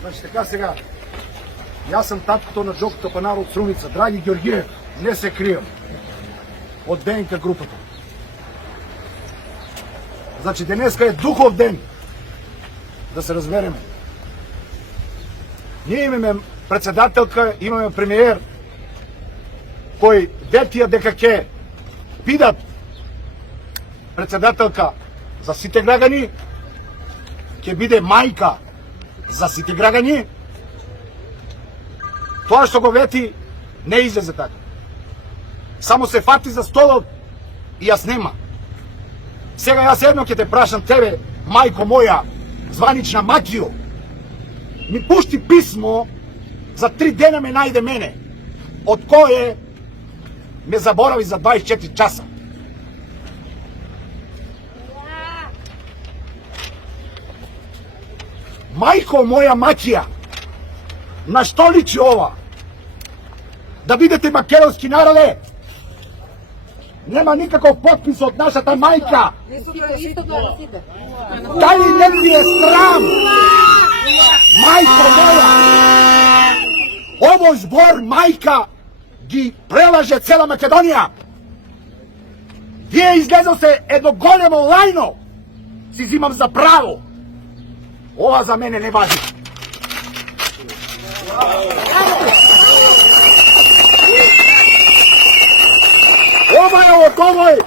Значи така сега, јас сум таткото на Джокото Панаров од Струмица, Драги Георгиев, не се крием од ДНК групата. Значи денеска е духов ден, да се разбереме. Ние имаме председателка, имаме премиер, кој ветија дека ќе бидат председателка за сите граѓани, ќе биде мајка за сите граѓани. Тоа што го вети не излезе така. Само се фати за столот и јас нема. Сега јас едно ќе те прашам тебе, мајко моја, званична Макио, ми пушти писмо, за 3 дена ме најде мене, од кое ме заборави за 24 часа. Мајко моја Макија, на што личи ова? Да бидете македонски народе? Нема никаков подпис од нашата мајка. Дали не ти е срам? Мајко моја! Овој збор мајка ги прелаже цела Македонија. Вие излезосе едно големо лајно. Си зимам за право. Ова за мене не важи. Ова е од овој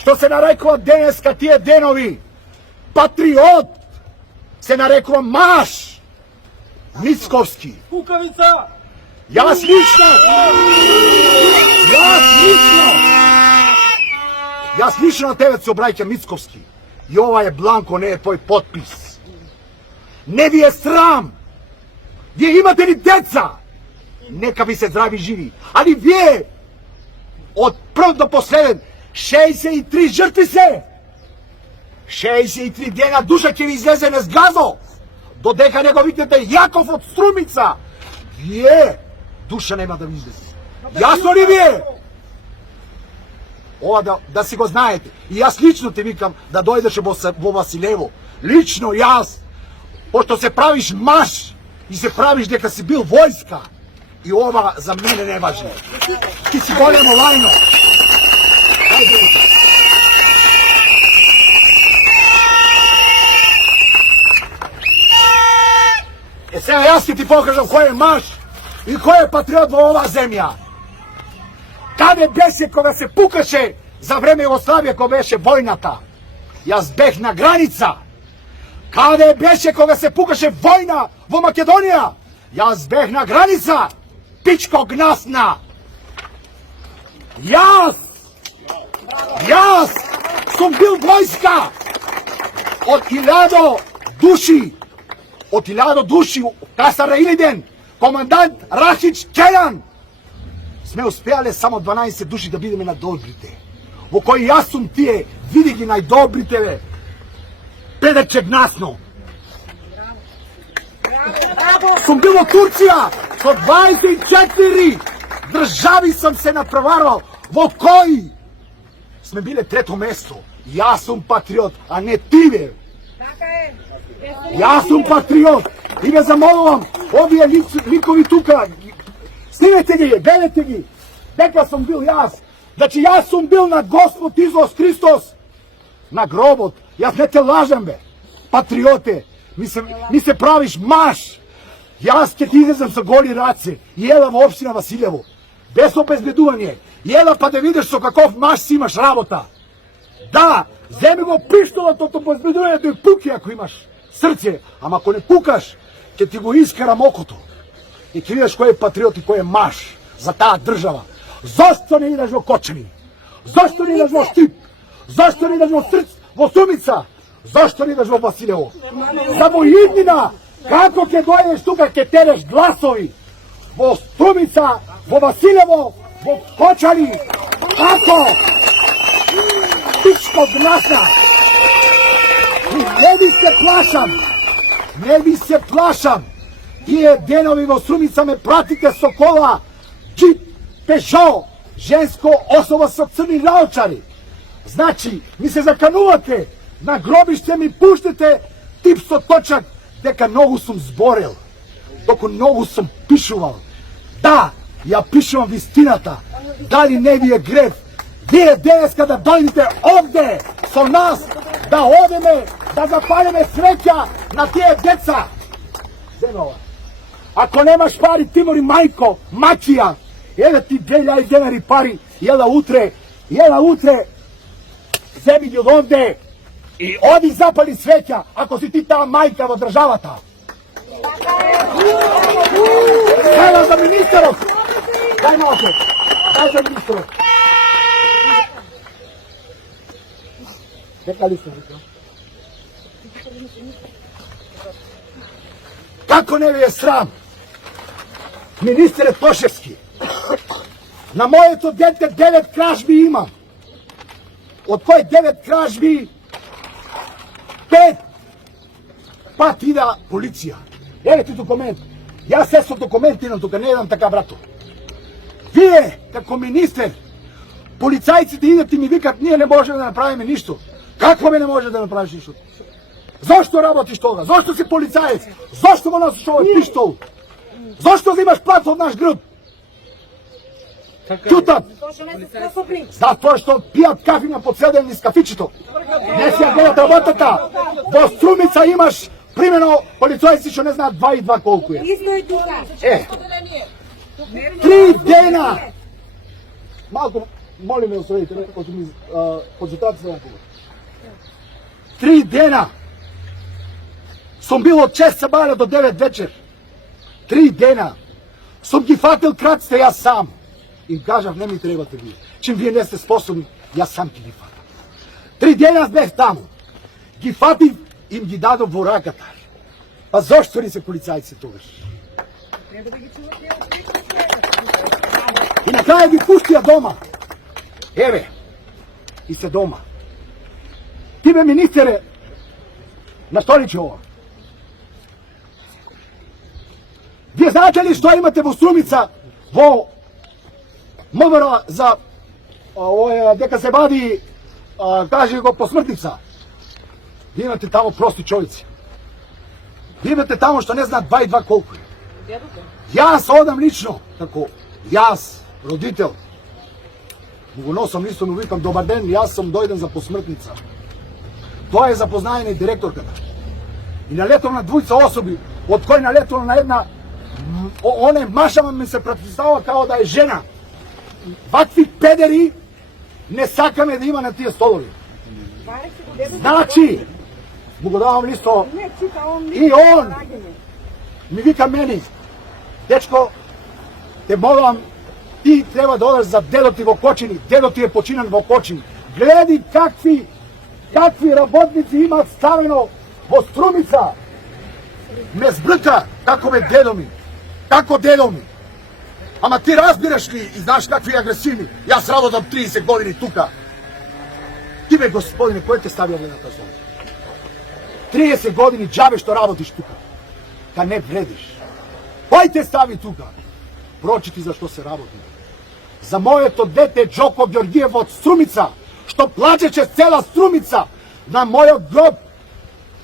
што се нарекува денеска тие денови. Патриот се нарекува Маш Мицковски. Кукавица! Јас лично на тебе се обраќам Мицковски. И ова е бланко, не е твој подпис. Не ви е срам. Вие имате ли деца? Нека ви се здрави живи. Али вие од прв до последен 63 жртви се. 63 дена душа ќе ви излезе на сгазо. Додека не го видите Јаков од Струмица. Вие душа нема да ви излезе. Јасно ли вие? Ова да си го знаете. И јас лично те викам да дојдеш во Василево. Лично јас. Пошто се правиш Маш и се правиш дека си бил војска. И ова за мене не важи. Ти си големо лајно. Сега јас ќе ти покажам кој е Маш и кој е патриот во оваа земја. Каде беше кога се пукаше за време Југославија, кога беше војната? Јас бех на граница. Каде беше кога се пукаше војна во Македонија? Јас бех на граница. Пичко гнасна. Јас сум бил војска од 1000 души. Од 1000 души, Касар Илиден, командант Рашич Чејан. Сме успеале само 12 души да бидеме најдобрите. Во кои јас сум тие, види ги најдобрите, бе. Педече гнасно. Сум бил во Турција, со 24 држави сам се напреварвал, во кои сме биле 3-то место. Јас сум патриот, а не ти, бе. Јас сум патриот и ве замолувам, овие ликови тука, снимете ги, гледате ги, дека сум бил јас. Значи јас сум бил на Господ Исус Христос, на гробот. Јас не те лажам, бе. Патриоте, ми се правиш Маш. Јас ќе ти излезам со голи раце и ела во општина Василево, без обезбедување. Ела па да видиш со каков Маш си имаш работа. Да, земи го пиштолот од обезбедувањето и пуки ако имаш срце, ама ако не пукаш, ќе ти го искарам окото. И ќе видиш кој е патриот и кој е Маш за таа држава. Зошто не идеш во Кочани? Зошто не идеш во Штип? Зошто не идеш во Сумица? Зошто не идеш во Василево? За војиднина, како ќе дојдеш тука, ќе тереш гласови? Во Сумица, во Василево, во Кочани? Како? Пичко гнасна! Не ви се плашам. Тие денови во Сумица ме пратите со кола, джип, Пежо, женско особа со црни наочари. Значи, ми се заканувате, на гробиште ми пуштите тип со точак дека многу сум зборел, доку многу сум пишувал. Да, ја пишувам вистината. Дали не ви е грев? Вие денеска да дојдете овде со нас, да одеме, да запалиме свеќа на тие деца. Земи ова. Ако немаш пари, Тимури мајко, мачија, еве ти 2000 денари пари, јела утре, земи ги од овде и оди запали свеќа, ако си ти таа мајка во државата. Сега за министерот. Дај малко. Дај за министерот. Дека ли сте? Како не ви е срам? Министре Тошевски, на моето дете 9 кражби имам. Од кои 9 кражби 5 пат ида полиција. Еве ти документ. Јас се со документи на тука, не едам така, брато. Вие, како министер, полицајците идат и ми викат, ние не можеме да направиме ништо. Какво ме не може да направиш ништо? Зошто работиш тога? Зошто си полицаец? Зошто го носиш овој пиштол? Зошто взимаш плат од наш грб? Чутат! Затоа што пијат кафина по цел ден низ кафичето. Не си ја гледат работата. Во Струмица имаш примено полицајци што не знаат 2 и 2 колку е. 3 дена! Малко, молим ме осредите, како ми концентрација на кога. 3 дена! Сум бил од 6 сабаја до 9 вечер. 3 дена! Сум ги фатил краците јас сам. Им кажав, не ми требате вие. Чим вие не сте способни, јас сам ќе ги фатам. 3 дена бех таму. Ги фатив, им ги дадов во раката. Па зошто ли се полицајци тогаш? И на крај ги пуштија дома. Еве, и се дома. Ти бе министере, настоличе ова. Вие знаете ли што имате во Струмица, во МВР за дека се вади, кажи го, посмртница? Вие имате тамо прости човици. Вие имате тамо што не знаат 2 и 2 колку е. Јас одам лично, како јас, родител, го носам листо, но викам, добар ден, јас сум дојден за посмртница. Тоа е запознање на директорката. И налетов на двојца особи, од кој налетов на една, оне машама ми се представува као да е жена. Вакви педери не сакаме да има на тие столови. Значи, му го давам листо, и он ми вика мени, дечко, те молам, ти треба да одеш за дедо ти во Кочини, дедо ти е починан во Кочини. Гледи какви работници имат ставено во Струмица. Ме збрка како бе дедо ми. Како дедо ми. Ама ти разбираш ли и знаеш какви агресивни? Јас работам 30 години тука. Ти бе, господине, кој те стави овде на тази зона? 30 години џабе што работиш тука. Ка не вредиш. Кој те стави тука? Прочити за што се работи. За моето дете Джоко Ѓорѓиев од Струмица, што плачеше цела Струмица на мојот гроб.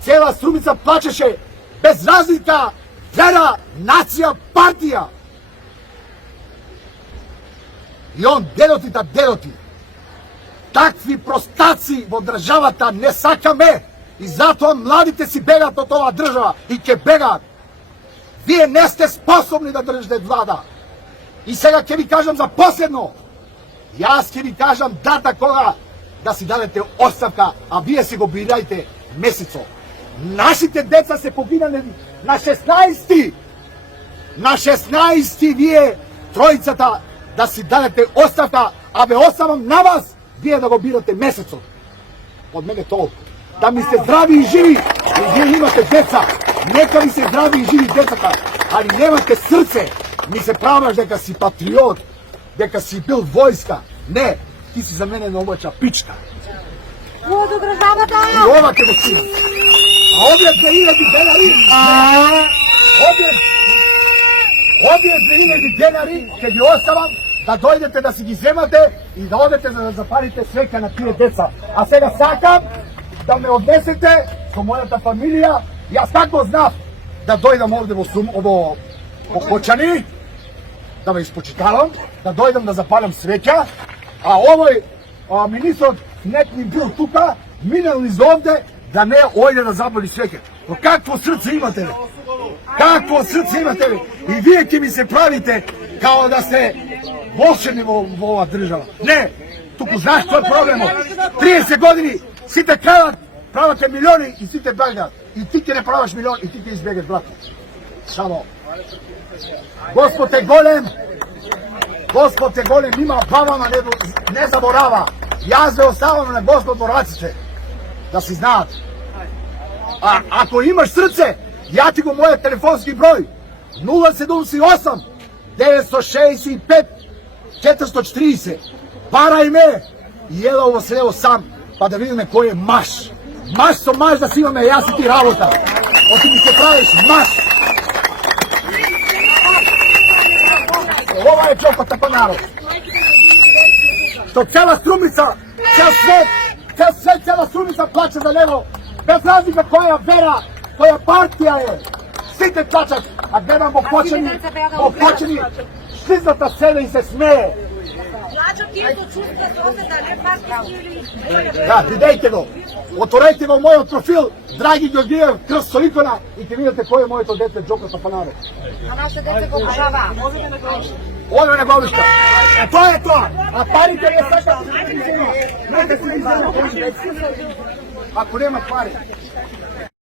Цела Струмица плачеше без разлика вера, нација, партија. И он дедоти. Такви простаци во државата не сакаме и затоа младите си бегат од оваа држава и ќе бегаат. Вие не сте способни да држите влада. И сега ќе ви кажам за последно. Јас ќе ви кажам дата кога да си дадете оставка, а вие си го бирајте месецо. Нашите деца се погинали на 16. На 16 вие тројцата да си дадете оставка, а ве оставам на вас, вие да го бирате месецот. Од мене толку. Да ми се здрави и живи, и вие имате деца. Нека ви се здрави и живи децата, али немате срце. Ми се праваш дека си патриот, дека си бил војска. Не, ти си за мене наобача пичка. Од државата! И ова ќе го сина. А овие 2000 денари, овие 2000 денари ќе ги оставам да дојдете да си ги земате и да одете за да запалите свеќа на тие деца. А сега сакам да ме однесете со мојата фамилија. Јас како знав да дојдам овде во Кочани, да ме испочитавам, да дојдам да запалям свеќа, а овој министрот нет ни бил тука, минал низ овде, да не ојде да запали свеќа. Но какво срце имате, бе? Какво срце имате, бе? И вие ќе ми се правите као да сте волшебни во оваа држава. Не, туку знаеш кој е проблемот. 30 години сите крадат, правате милиони и сите бегат. И ти ќе не правиш милион и ти ќе избегаш, брате. Само. Господ е голем. Господ е голем, има бавама, не заборава. Јас ве оставам на Господ во раците. Да си знаат. А ако имаш срце, ја ти го мојот телефонски број. 078 965 440. Барај ме и ела ово село сам, па да видиме кој е маш. Маш со маш да си имаме јас и ти работа. Оти ми се правиш маш. Ова е чопата па народ. Што цела Струмица, цел свет, цела Струмица плаче за него. Без разлика која вера, која партија е. Сите плачат, а гледам во Кочани, шлизната седе и се смее. Плачат тие со чувства овде да не партиски или... Да, видејте го. Отворете во мојот профил Драги Ѓорѓиев крст со икона и ќе видите кој е моето дете Џока Сапанаров. А наше дете го обожава. Оде на Говишка. Тоа е тоа. А парите не сакат да ги земат. Нека си ги земат. Ако нема пари.